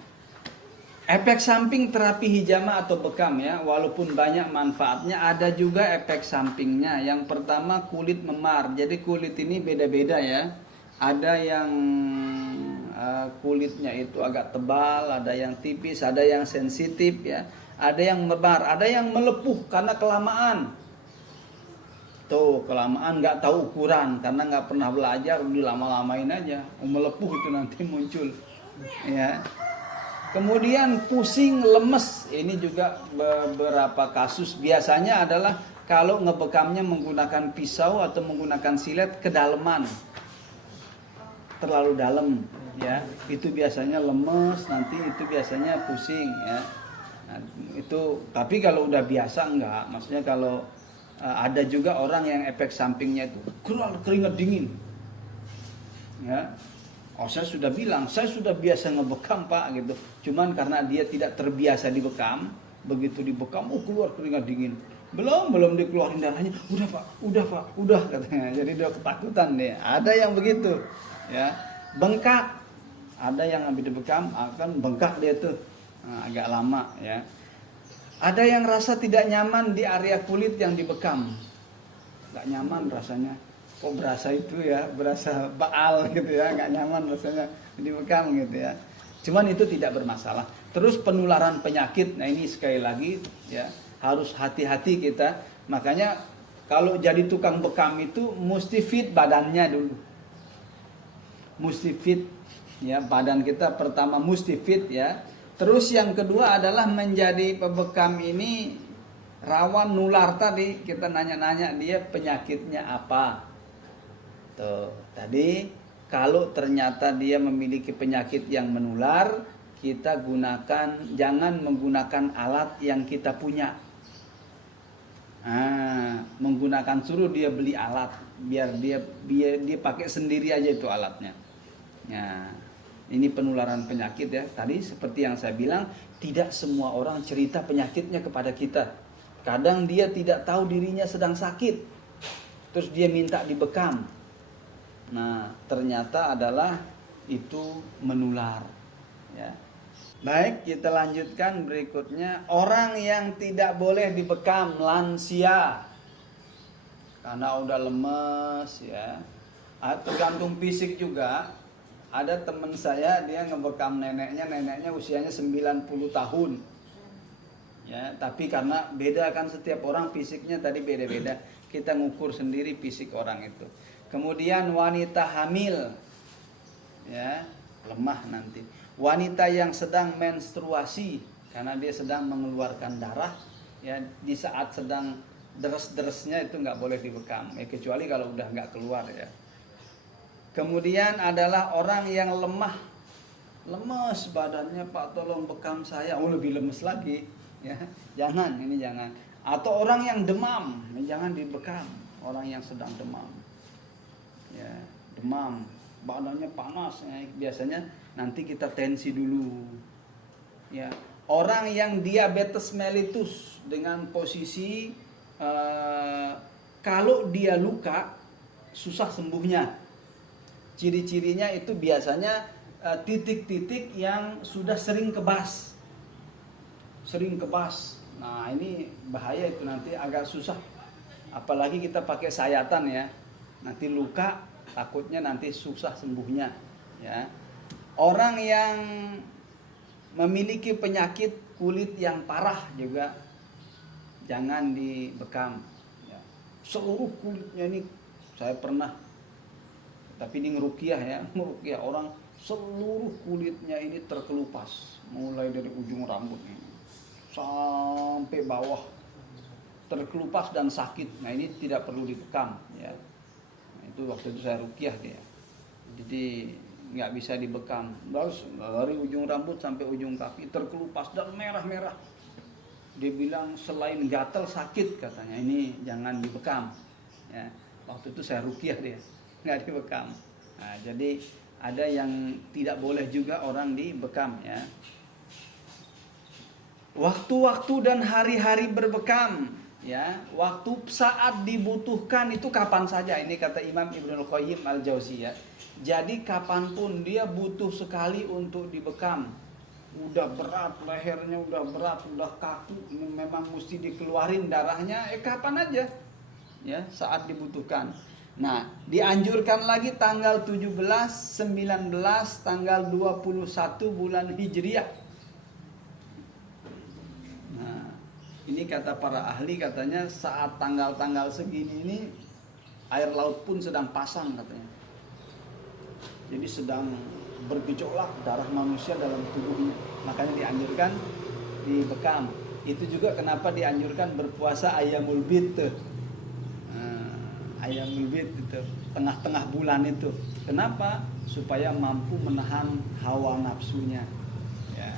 Efek samping terapi hijamah atau bekam ya, walaupun banyak manfaatnya, ada juga efek sampingnya. Yang pertama, kulit memar. Jadi kulit ini beda-beda ya. Ada yang kulitnya itu agak tebal, ada yang tipis, ada yang sensitif ya, ada yang memar, ada yang melepuh karena kelamaan. Tuh kelamaan nggak tahu ukuran karena nggak pernah belajar, dilama-lamain aja, melepuh itu nanti muncul ya. Kemudian pusing, lemes, ini juga beberapa kasus. Biasanya adalah kalau ngebekamnya menggunakan pisau atau menggunakan silet kedalaman, terlalu dalam ya, itu biasanya lemes, nanti itu biasanya pusing ya. Nah, itu tapi kalau udah biasa enggak, maksudnya kalau ada juga orang yang efek sampingnya itu keluar keringat dingin ya. Saya sudah bilang, saya sudah biasa ngebekam Pak gitu, cuman karena dia tidak terbiasa dibekam, begitu dibekam keluar keringat dingin, belum dikeluarin darahnya, udah Pak, katanya. Jadi dia ketakutan deh. Ada yang begitu ya. Bengkak, ada yang habis dibekam akan bengkak dia tuh, agak lama ya. Ada yang rasa tidak nyaman di area kulit yang dibekam, nggak nyaman rasanya, kok berasa itu ya, berasa baal gitu ya, nggak nyaman rasanya dibekam gitu ya. Cuman itu tidak bermasalah. Terus penularan penyakit, nah ini sekali lagi ya harus hati-hati kita. Makanya kalau jadi tukang bekam itu mesti fit badannya dulu. Mesti fit ya, badan kita pertama mesti fit ya. Terus yang kedua adalah menjadi pembekam ini rawan nular. Tadi kita nanya-nanya dia penyakitnya apa. Tuh, tadi kalau ternyata dia memiliki penyakit yang menular, kita jangan menggunakan alat yang kita punya. Menggunakan, suruh dia beli alat, biar dia pakai sendiri aja itu alatnya. Nah, ini penularan penyakit ya. Tadi seperti yang saya bilang, tidak semua orang cerita penyakitnya kepada kita. Kadang dia tidak tahu dirinya sedang sakit, terus dia minta dibekam. Nah, ternyata adalah itu menular ya. Baik, kita lanjutkan berikutnya. Orang yang tidak boleh dibekam, lansia, karena udah lemes ya. Tergantung fisik juga. Ada teman saya, dia ngebekam neneknya usianya 90 tahun. Ya, tapi karena beda kan setiap orang fisiknya tadi beda-beda. Kita ngukur sendiri fisik orang itu. Kemudian wanita hamil. Ya, lemah nanti. Wanita yang sedang menstruasi karena dia sedang mengeluarkan darah ya, di saat sedang deres-deresnya itu nggak boleh dibekam ya, kecuali kalau udah nggak keluar ya. Kemudian adalah orang yang lemes badannya, Pak tolong bekam saya. Lebih lemes lagi ya, jangan. Atau orang yang demam, jangan dibekam. Orang yang sedang demam ya, demam, badannya panas ya, biasanya nanti kita tensi dulu ya. Orang yang diabetes mellitus dengan posisi kalau dia luka susah sembuhnya. Ciri-cirinya itu biasanya titik-titik yang sudah sering kebas. Nah ini bahaya itu, nanti agak susah Apalagi kita pakai sayatan ya, nanti luka, takutnya nanti susah sembuhnya ya. Orang yang memiliki penyakit kulit yang parah juga jangan dibekam ya. Seluruh kulitnya ini, saya pernah, tapi ini ngerukiah ya, ngerukiah orang seluruh kulitnya ini terkelupas, mulai dari ujung rambut ini sampai bawah terkelupas dan sakit. Nah ini tidak perlu dibekam ya. Nah, itu waktu itu saya rukiah dia, jadi nggak bisa dibekam, dari ujung rambut sampai ujung kaki terkelupas dan merah-merah. Dia bilang selain gatal sakit katanya, ini jangan dibekam ya. Waktu itu saya rukiah dia, nggak dibekam. Nah, jadi ada yang tidak boleh juga orang dibekam ya. Waktu-waktu dan hari-hari berbekam ya, waktu saat dibutuhkan itu kapan saja. Ini kata Imam Ibnul Qayyim Al-Jauziyah. Jadi kapanpun dia butuh sekali untuk dibekam. Udah berat lehernya, udah berat, udah kaku, ini memang mesti dikeluarin darahnya, kapan aja ya, saat dibutuhkan. Nah, dianjurkan lagi tanggal 17, 19, tanggal 21 bulan Hijriah. Nah, ini kata para ahli, katanya saat tanggal-tanggal segini ini air laut pun sedang pasang katanya. Jadi sedang bergejolak darah manusia dalam tubuhnya, makanya dianjurkan dibekam. Itu juga kenapa dianjurkan berpuasa Ayyamul Bid tuh. Ayyamul Bid itu tengah-tengah bulan itu. Kenapa? Supaya mampu menahan hawa nafsunya ya,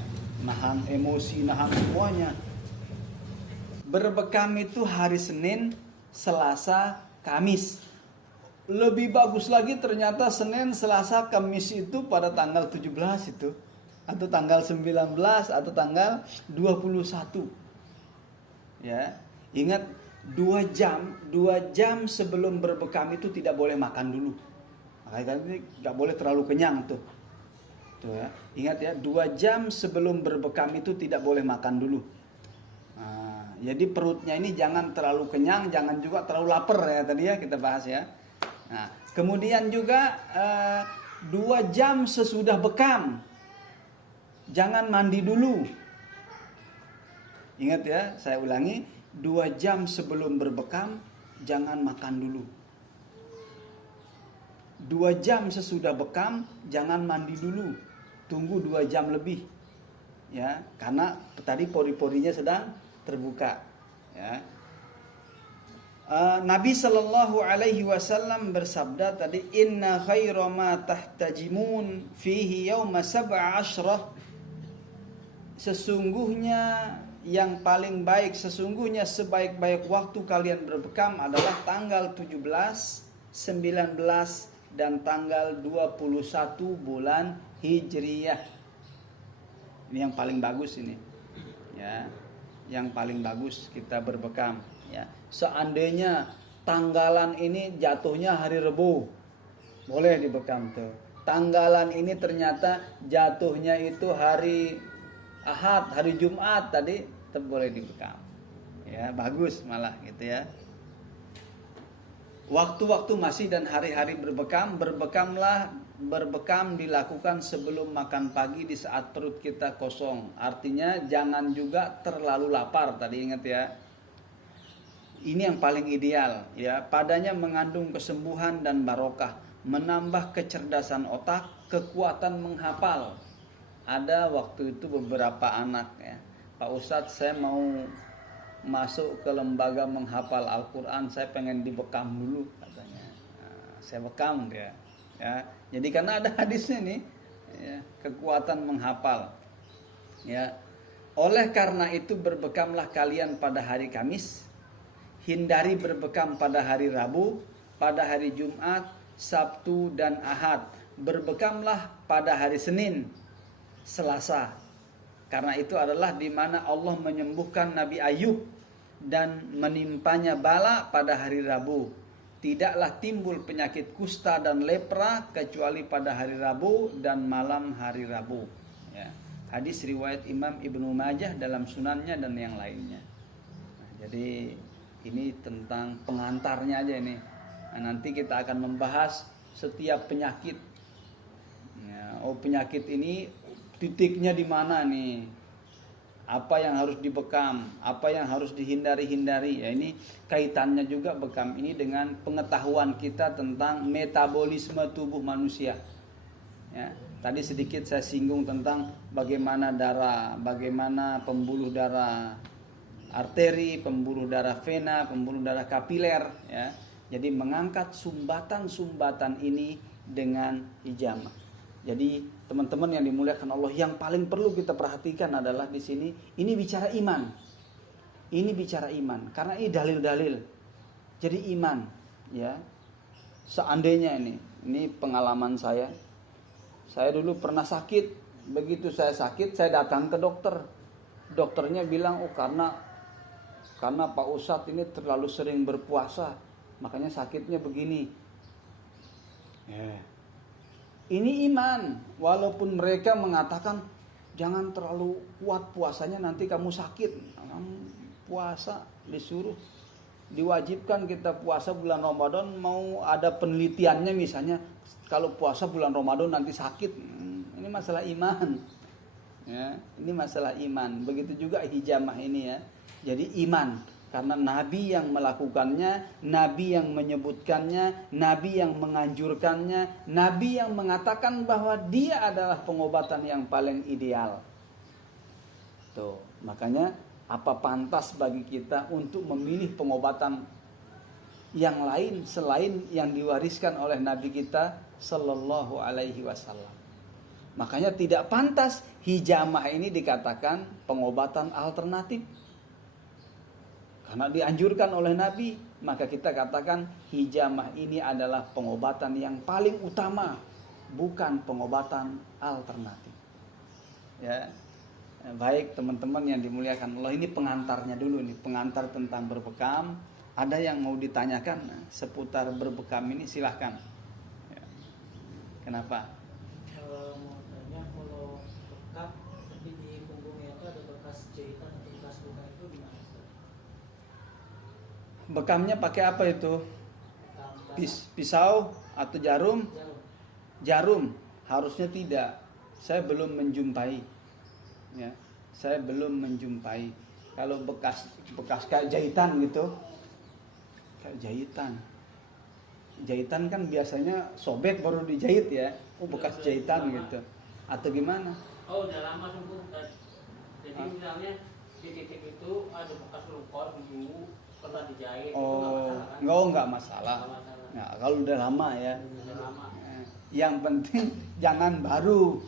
nahan emosi, nahan semuanya. Berbekam itu hari Senin, Selasa, Kamis. Lebih bagus lagi ternyata Senin, Selasa, Kamis itu pada tanggal 17 itu, atau tanggal 19 atau tanggal 21. Ya, ingat 2 jam sebelum berbekam itu tidak boleh makan dulu. Makanya ini nggak boleh terlalu kenyang tuh. Tuh ya, ingat ya, 2 jam sebelum berbekam itu tidak boleh makan dulu. Nah, jadi perutnya ini jangan terlalu kenyang, jangan juga terlalu lapar ya, tadi ya kita bahas ya. Nah, kemudian juga 2 jam sesudah bekam jangan mandi dulu. Ingat ya, saya ulangi, 2 jam sebelum berbekam jangan makan dulu. 2 jam sesudah bekam jangan mandi dulu. Tunggu 2 jam lebih. Ya, karena tadi pori-porinya sedang terbuka, ya. Nabi Shallallahu Alaihi Wasallam bersabda tadi, Inna khaira ma tahtajimun fihi yawma sab'a ashrah. Sesungguhnya yang paling baik, sesungguhnya sebaik-baik waktu kalian berbekam adalah tanggal 17, 19 dan tanggal 21 bulan Hijriyah. Ini yang paling bagus ini. Ya, yang paling bagus kita berbekam. Ya, seandainya tanggalan ini jatuhnya hari Rabu, boleh dibekam tuh. Tanggalan ini ternyata jatuhnya itu hari Ahad, hari Jumat tadi, tetap boleh dibekam. Ya, bagus malah gitu ya. Waktu-waktu masih dan hari-hari berbekam, berbekam dilakukan sebelum makan pagi di saat perut kita kosong. Artinya jangan juga terlalu lapar, tadi ingat ya. Ini yang paling ideal ya, padanya mengandung kesembuhan dan barokah, menambah kecerdasan otak, kekuatan menghafal. Ada waktu itu beberapa anak ya, Pak Ustadz saya mau masuk ke lembaga menghafal Al-Quran, saya pengen dibekam dulu katanya. Nah, saya bekam dia ya. Jadi karena ada hadisnya nih ya, kekuatan menghafal ya. Oleh karena itu berbekamlah kalian pada hari Kamis, hindari berbekam pada hari Rabu, pada hari Jumat, Sabtu dan Ahad. Berbekamlah pada hari Senin, Selasa. Karena itu adalah di mana Allah menyembuhkan Nabi Ayub dan menimpanya bala pada hari Rabu. Tidaklah timbul penyakit kusta dan lepra kecuali pada hari Rabu dan malam hari Rabu. Ya. Hadis riwayat Imam Ibnu Majah dalam sunannya dan yang lainnya. Nah, jadi Ini tentang pengantarnya aja ini. Nah, nanti kita akan membahas setiap penyakit. Ya, penyakit ini titiknya di mana nih? Apa yang harus dibekam, apa yang harus dihindari-hindari. Ya, ini kaitannya juga bekam ini dengan pengetahuan kita tentang metabolisme tubuh manusia. Ya, tadi sedikit saya singgung tentang bagaimana darah, bagaimana pembuluh darah arteri, pembuluh darah vena, pembuluh darah kapiler. Ya, jadi mengangkat sumbatan-sumbatan ini dengan hijamah. Jadi teman-teman yang dimuliakan Allah, yang paling perlu kita perhatikan adalah di sini ini bicara iman. Ini bicara iman karena ini dalil-dalil. Jadi iman, ya. Seandainya ini pengalaman saya. Saya dulu pernah sakit. Begitu saya sakit, saya datang ke dokter. Dokternya bilang, karena Pak Ustadz ini terlalu sering berpuasa, makanya sakitnya begini. Ya. Ini iman, walaupun mereka mengatakan jangan terlalu kuat puasanya nanti kamu sakit. Puasa disuruh, diwajibkan kita puasa bulan Ramadan, mau ada penelitiannya misalnya kalau puasa bulan Ramadan nanti sakit. Ini masalah iman. Ya, ini masalah iman. Begitu juga hijamah ini ya. Jadi iman. Karena Nabi yang melakukannya, Nabi yang menyebutkannya, Nabi yang menganjurkannya, Nabi yang mengatakan bahwa dia adalah pengobatan yang paling ideal. Tuh, makanya apa pantas bagi kita untuk memilih pengobatan yang lain selain yang diwariskan oleh Nabi kita Sallallahu Alaihi Wasallam. Makanya tidak pantas hijamah ini dikatakan pengobatan alternatif. Karena dianjurkan oleh Nabi, maka kita katakan hijamah ini adalah pengobatan yang paling utama, bukan pengobatan alternatif. Ya, baik teman-teman yang dimuliakan Allah, ini pengantarnya dulu nih, pengantar tentang berbekam. Ada yang mau ditanyakan seputar berbekam ini, silahkan. Ya. Kenapa? Kalau mau tanya, kalau bekam tapi di punggungnya itu ada bekas jahitan atau bekas luka itu gimana? Bekamnya pakai apa itu? Pisau atau jarum? Jarum. Harusnya tidak. Saya belum menjumpai. Ya, saya belum menjumpai. Kalau bekas kayak jahitan gitu, kayak jahitan. Jahitan kan biasanya sobek baru dijahit ya. Bekas jahitan gitu. Atau gimana? Oh, udah lama sembuh. Jadi misalnya di titik itu ada bekas luka dulu. Pernah dijahit, nggak masalah. Nah, kalau udah lama ya. Yang penting jangan baru.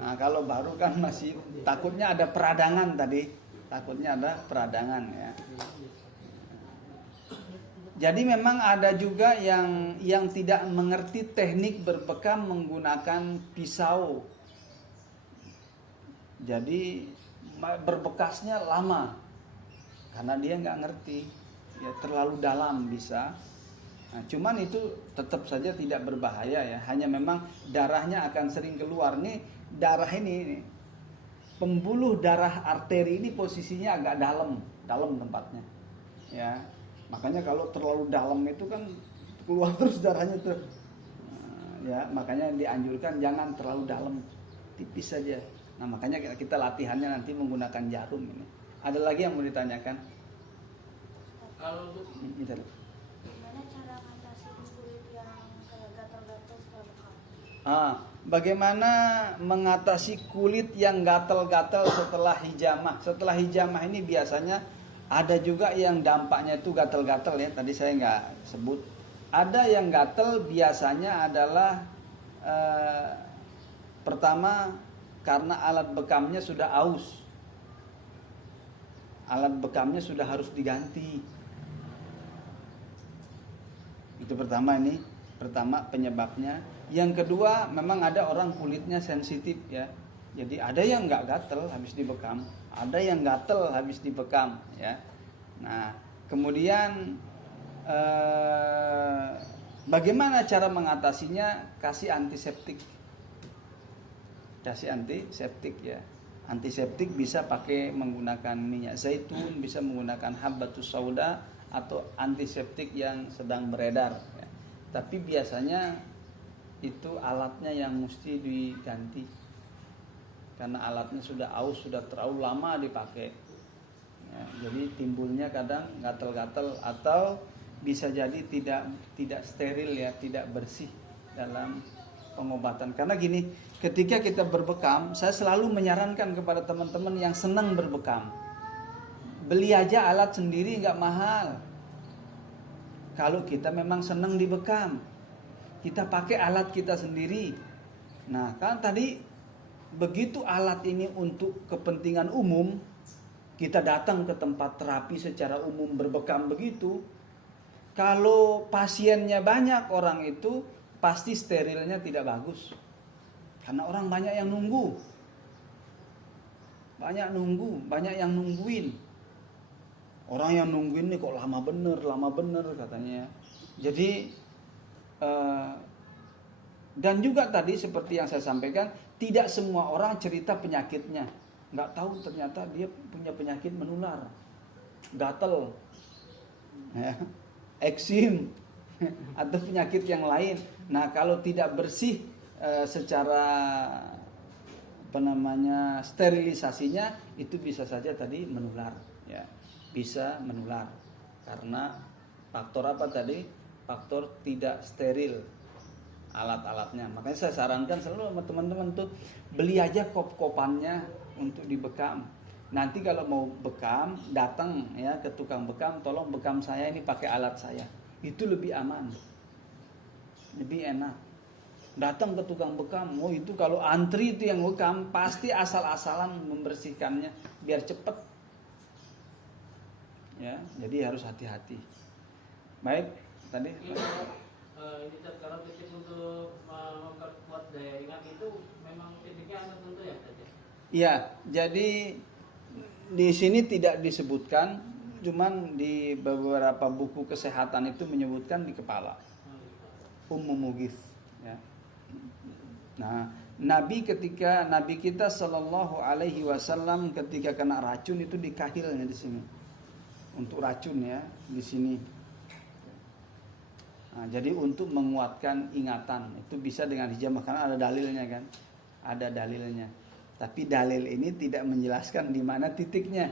Nah, kalau baru kan masih takutnya ada peradangan tadi. Takutnya ada peradangan ya. Jadi memang ada juga yang tidak mengerti teknik berbekam menggunakan pisau. Jadi berbekasnya lama karena dia nggak ngerti. Ya, terlalu dalam bisa. Nah, cuman itu tetap saja tidak berbahaya ya. Hanya memang darahnya akan sering keluar. Nih darah ini pembuluh darah arteri ini posisinya agak dalam tempatnya. Ya, makanya kalau terlalu dalam itu kan keluar terus darahnya tuh. Ya, makanya dianjurkan jangan terlalu dalam, tipis saja. Nah, makanya kita latihannya nanti menggunakan jarum ini. Ada lagi yang mau ditanyakan? Kalau gimana cara ngatasin kulit yang kayak gatal-gatal setelah bekam? Bagaimana mengatasi kulit yang gatal-gatal setelah hijamah? Setelah hijamah ini biasanya ada juga yang dampaknya itu gatal-gatal ya. Tadi saya nggak sebut. Ada yang gatal biasanya adalah pertama karena alat bekamnya sudah aus. Alat bekamnya sudah harus diganti. Itu pertama penyebabnya. Yang kedua memang ada orang kulitnya sensitif ya. Jadi ada yang nggak gatel habis dibekam, ada yang gatel habis dibekam ya. Nah kemudian bagaimana cara mengatasinya? Kasih antiseptik ya. Antiseptik bisa pakai menggunakan minyak zaitun, bisa menggunakan habbatus sauda, atau antiseptik yang sedang beredar. Ya. Tapi biasanya itu alatnya yang mesti diganti karena alatnya sudah aus, sudah terlalu lama dipakai. Ya, jadi timbulnya kadang gatal-gatal atau bisa jadi tidak steril ya, tidak bersih dalam pengobatan. Karena gini, ketika kita berbekam, saya selalu menyarankan kepada teman-teman yang senang berbekam, beli aja alat sendiri, nggak mahal. Kalau kita memang senang dibekam, kita pakai alat kita sendiri. Nah, kan tadi begitu alat ini untuk kepentingan umum, kita datang ke tempat terapi secara umum berbekam begitu. Kalau pasiennya banyak orang itu, pasti sterilnya tidak bagus. Karena orang banyak yang nunggu. Banyak yang nungguin. Orang yang nungguin ini kok lama bener katanya. Jadi dan juga tadi seperti yang saya sampaikan, tidak semua orang cerita penyakitnya. Nggak tahu ternyata dia punya penyakit menular, gatal, ya, eksim, atau penyakit yang lain. Nah, kalau tidak bersih secara sterilisasinya, itu bisa saja tadi menular, ya, bisa menular karena faktor apa tadi? Faktor tidak steril alat-alatnya. Makanya saya sarankan selalu sama teman-teman tuh beli aja kop-kopannya untuk dibekam. Nanti kalau mau bekam, datang ya ke tukang bekam, tolong bekam saya ini pakai alat saya. Itu lebih aman, lebih enak. Datang ke tukang bekam, oh itu kalau antri itu yang bekam pasti asal-asalan membersihkannya biar cepet. Ya, jadi harus hati-hati. Baik, tadi. Ini kalau titik untuk memperkuat daya ingat itu memang titiknya ada tentu ya tadi. Iya, jadi di sini tidak disebutkan, cuman di beberapa buku kesehatan itu menyebutkan di kepala. Mughith, ya. Nah, Nabi kita Shallallahu Alaihi Wasallam ketika kena racun itu di kahilnya di sini, untuk racun ya di sini. Nah, jadi untuk menguatkan ingatan itu bisa dengan hijamah karena ada dalilnya kan, ada dalilnya. Tapi dalil ini tidak menjelaskan di mana titiknya.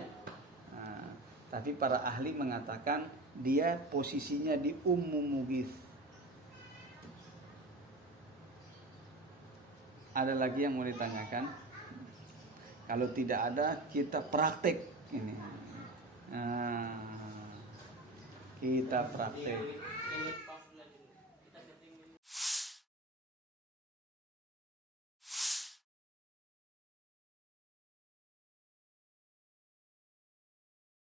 Nah, tapi para ahli mengatakan dia posisinya di Mughith. Ada lagi yang mau ditanyakan? Kalau tidak ada, kita praktek ini. Nah, kita praktek.